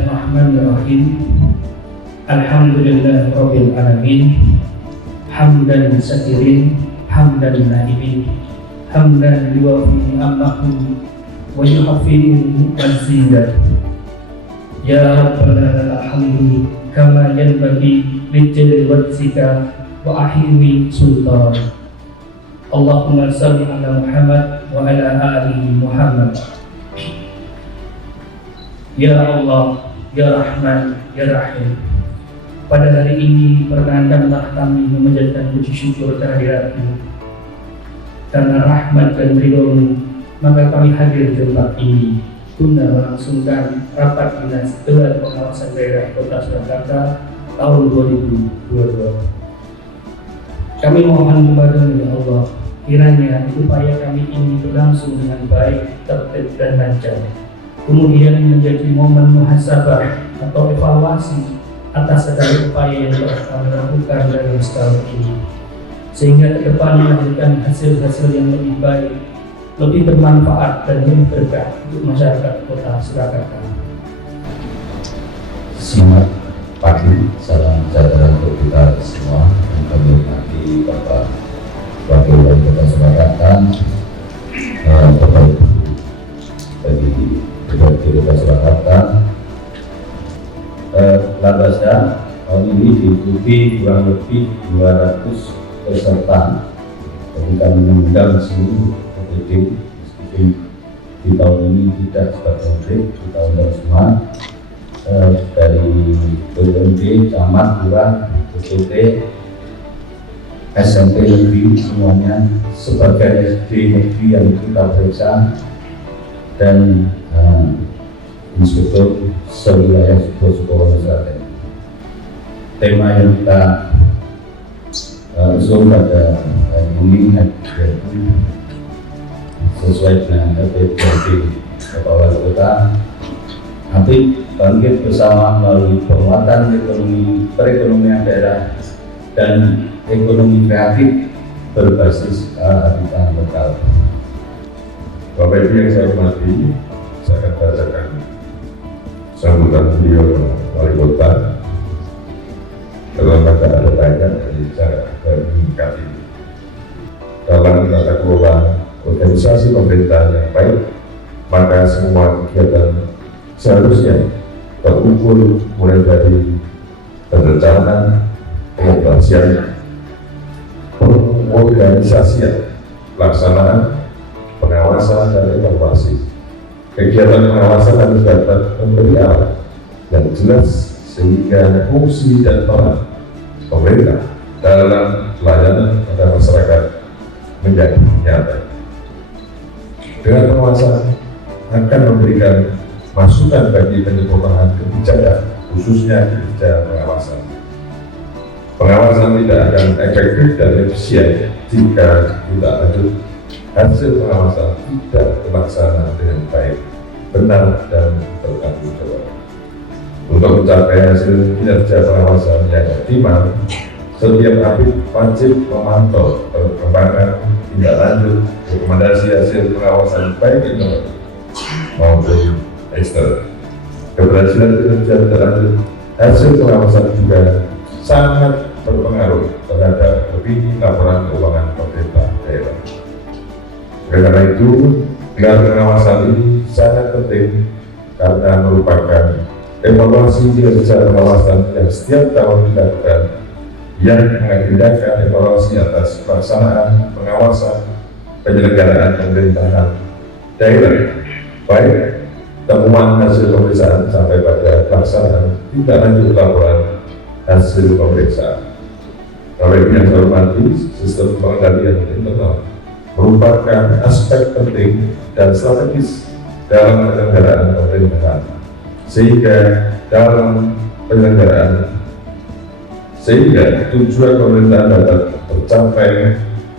Bismillahirrahmanirrahim. Alhamdulillahirabbil alamin. Hamdan satirin, hamdan na'imin, hamdan yuwafi ni'amahu wa yuhafi'u mazida. Ya Rabbana alhamdu kama yanbaghi lijjalali wajhika wa ahimi sultan. Allahumma salli ala Muhammad wa ala ali Muhammad. Ya Allah, Ya Rahman, Ya Rahim. Pada hari ini perkenankanlah kami memanjatkan puji syukur kehadirat-Mu. Karena rahmat dan ridho-Mu, maka kami hadir di tempat ini guna melangsungkan rapat dinas Dewan Pengawasan Daerah Kota Surakarta tahun 2022. Kami mohon kepada-Mu ya Allah, kiranya upaya kami ini berlangsung dengan baik, tertib dan lancar. Kemudian menjadi momen muhasabah atau evaluasi atas segala upaya yang telah kami lakukan dalam setahun ini, sehingga ke depan melahirkan hasil-hasil yang lebih baik, lebih bermanfaat dan lebih berkah untuk masyarakat Kota Surakarta. Selamat pagi, salam sejahtera untuk kita semua yang kami hormati Bapak Wakil Wali Kota Surakarta, Bapak Ibu bagi Kota Surakarta. Labasda tahun ini diikuti kurang lebih 200 peserta. Jadi kami mengundang seluruh OPD, meskipun di tahun ini tidak sebagai OPD, kita undang semua dari BUMD, camat, lurah, OPD, SMP negeri, semuanya sebagai SD negeri yang kita periksa, dan Inspektur sewilayah Sukowono Selatan. Tema yang kita usung pada hari ini yaitu sesuai dengan RPJMD Bapak Wali Kota, Aktif bangkit bersama melalui penguatan perekonomian daerah dan ekonomi kreatif berbasis kearifan lokal. Bapak Ibu yang saya hormati, saya akan bacakan sambutan beliau Wali Kota dalam rangka ada baiknya dari cara komunikasi dalam tata kelola organisasi pemerintahan yang baik. Maka semua kegiatan seharusnya terukur mulai dari perencanaan, pengoperasian, pengorganisasian, pelaksanaan, pengawasan dan evaluasi. Kegiatan pengawasan harus dapat memberi arah yang jelas sehingga fungsi dan peran pemerintah dalam pelayanan pada masyarakat menjadi nyata. Dengan pengawasan akan memberikan masukan bagi penyempurnaan kebijakan, khususnya kebijakan pengawasan. Pengawasan tidak akan efektif dan efisien jika tidak lanjut hasil pengawasan tidak terlaksana dengan baik, benar dan bertanggung jawab. Untuk mencapai hasil kinerja pengawasan yang optimal, setiap aktif wajib memantau perkembangan tindak lanjut rekomendasi hasil pengawasan baik internal maupun eksternal. Keberhasilan kinerja tindak lanjut hasil pengawasan juga sangat berpengaruh terhadap opini laporan keuangan pemerintah daerah. Karena itu, gelar pengawasan ini sangat penting karena merupakan evaluasi kinerja pengawasan yang setiap tahun dilakukan, yang mengagendakan evaluasi atas pelaksanaan pengawasan penyelenggaraan pemerintahan daerah, baik temuan hasil pemeriksaan sampai pada pelaksanaan tindak lanjut laporan hasil pemeriksaan. Bapak Ibu yang saya hormati, sistem pengendalian internal merupakan aspek penting dan strategis dalam penyelenggaraan pemerintahan, sehingga tujuan pemerintahan dapat tercapai,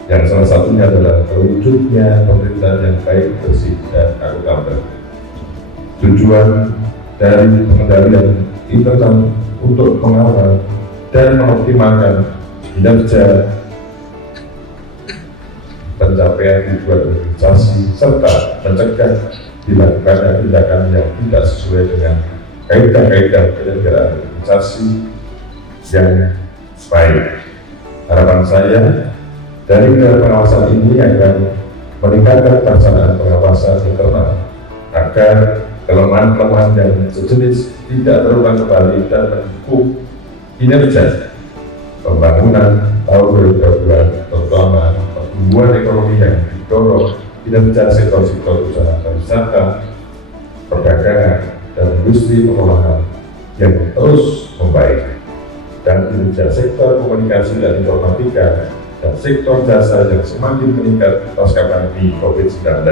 yang salah satunya adalah terwujudnya pemerintahan yang baik, bersih dan akuntabel. Tujuan dari pengendalian internal untuk mengawal dan mengoptimalkan kinerja pencapaian tujuan organisasi serta mencegah dilakukan tindakan yang tidak sesuai dengan kaidah-kaidah penyelenggaraan organisasi yang baik. Harapan saya dari pengawasan ini akan meningkatkan pelaksanaan pengawasan internal agar kelemahan-kelemahan yang sejenis tidak terulang kembali dan mendukung kinerja pembangunan tahun 2022, terutama pertumbuhan ekonomi yang didorong kinerja sektor-sektor usaha pariwisata, perdagangan, dan industri pengolahan yang terus membaik, dan kinerja sektor komunikasi dan informatika dan sektor jasa yang semakin meningkat pasca pandemi COVID-19.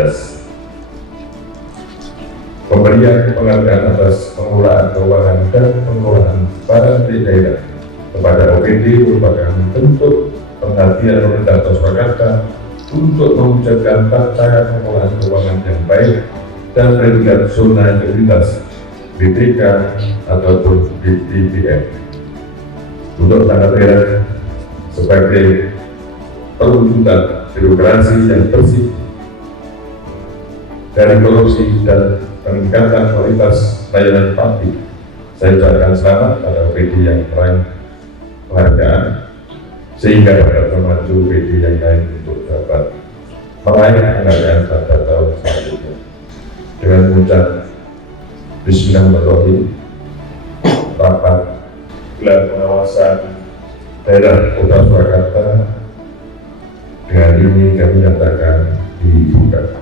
Pemberian penghargaan atas pengelolaan keuangan dan pengelolaan barang di daerah kepada OPD merupakan bentuk perhatian pemerintah Kota Surakarta untuk mewujudkan tata pengelolaan keuangan yang baik dan predikat zona integritas BPK ataupun BPM untuk tata daerah sebagai perwujudan birokrasi yang bersih dari korupsi dan peningkatan kualitas layanan publik. Saya ucapkan selamat pada OPD yang meraih penghargaan sehingga dapat memaju OPD yang lain untuk dapat meraih penghargaan pada tahun selanjutnya. Dengan mengucap Bismillahirrahmanirrahim, rapat gelar pengawasan daerah Kota Surakarta dengan ini kami nyatakan dibuka.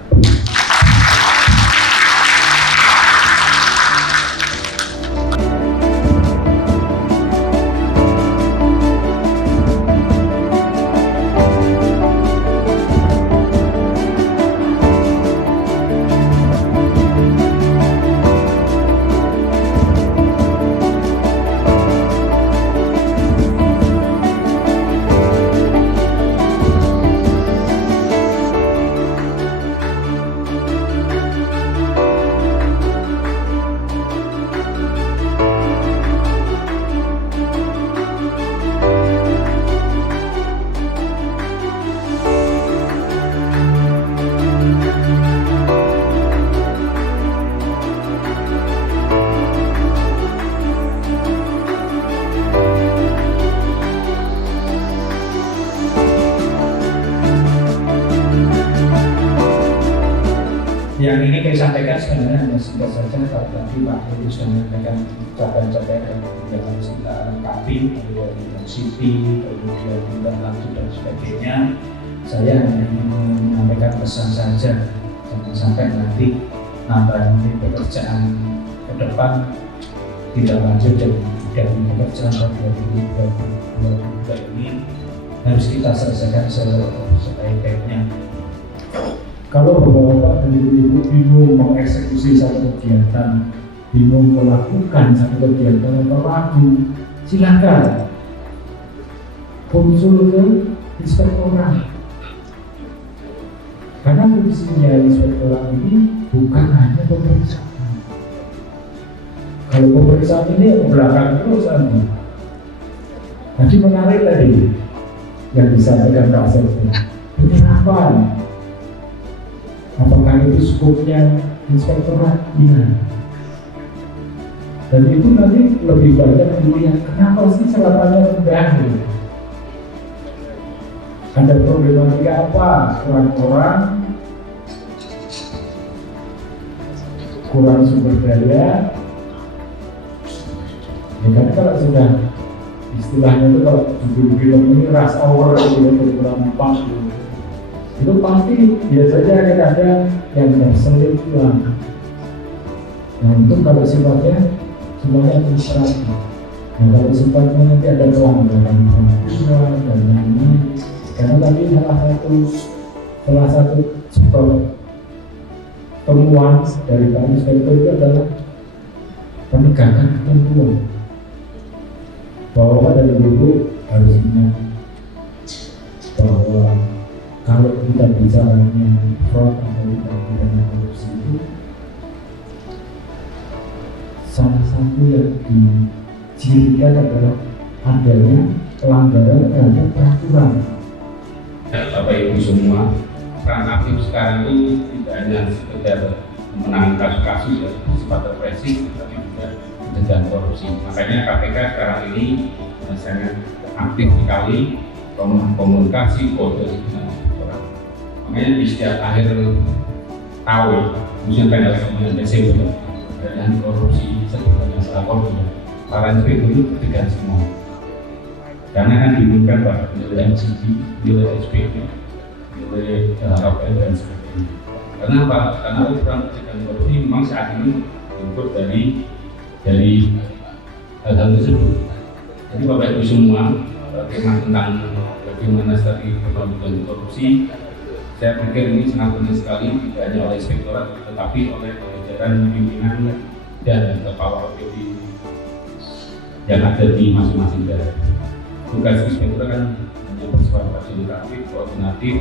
Yang ini saya sampaikan sebenarnya hanya singkat saja. Kalau tadi Pak Heru sudah menyampaikan capaian-capaian yang harus kita lengkapi, kemudian intensity, kemudian tindak lanjut dan sebagainya. Saya hanya ingin menyampaikan pesan saja, jangan sampai nanti nambah pekerjaan ke depan tidak lanjut dan pekerjaan tahun 2022 ini harus kita selesaikan sebaik-baiknya. Kalau Bapak dan Ibu bingung mengeksekusi satu kegiatan, bingung melakukan satu kegiatan atau ragu, silakan konsul ke inspektorat. Karena fungsinya inspektorat ini bukan hanya pemeriksaan. Kalau pemeriksaan ini yang belakang terus nanti. Jadi menarik tadi yang disampaikan Pak Sekjen, penyerapan. Apakah itu skopnya inspektorat? Iya. Dan itu nanti lebih banyak melihat kenapa sih serapannya rendah. Ada problematika apa? Kurang orang, kurang sumber daya. Ya kan kalau sudah istilahnya itu kalau judul film ini rush hour gitu, kurang pas gitu. Itu pasti biasanya akan ada yang terselip pulang. Nah itu kalau sifatnya semuanya administratif. Nah kalau sifatnya nanti ada pelanggaran peraturan dan lain-lain. Karena tadi salah satu temuan dari Pak Inspektor itu adalah penegakan ketentuan. Bahwa dari dulu harus ingat bahwa kalau kita bicaranya fraud atau pidana korupsi itu salah satu yang dicirikan adalah adanya pelanggaran terhadap peraturan. Bapak Ibu semua, peran aktif sekarang ini tidak hanya sekedar menangani kasus-kasus yang bersifat represif, tapi juga pencegahan korupsi. Makanya KPK sekarang ini sangat aktif sekali komunikasi koordinasi dengan orang. Makanya di setiap akhir tahun, khususnya tanggal 9 Desember, dan korupsi sebenarnya lapor para inspektur itu pencegahan semua. Karena kan diumumkan Pak, nilai MCG, nilai SPP, nilai LHKPN dan sebagainya. Karena apa? Karena program pencegahan korupsi memang saat ini input dari hal-hal tersebut. Jadi Bapak Ibu semua, bagaimana strategi pencegahan korupsi, saya pikir ini sangat penting sekali, tidak hanya oleh inspektorat, tetapi oleh jajaran pimpinan dan kepala OPD yang ada di masing-masing daerah. Tugas inspektorat kan hanya bersifat fasilitatif, koordinatif,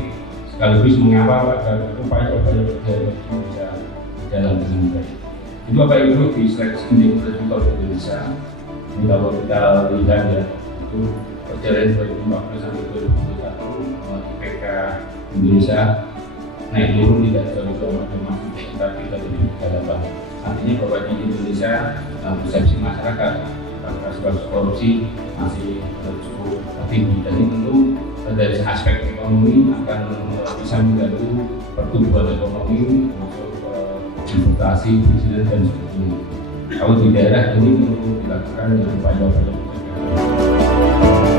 sekaligus mengawal agar upaya-upaya kerja bisa berjalan dengan baik. Jadi Bapak Ibu di seleksi indikator ekspor Indonesia, ini kalau kita lihat ya, itu perjalanan 2014 sampai 2021 IPK Indonesia naik turun tidak jauh masih tapi lebih hadapan. Artinya bahwa di Indonesia persepsi masyarakat kasus korupsi masih cukup tinggi, dan ini tentu dari aspek ekonomi akan bisa mengganggu pertumbuhan ekonomi, masuk investasi, bisnis dan sebagainya. Kalau di daerah ini perlu dilakukan yang upaya-upaya pencegahan.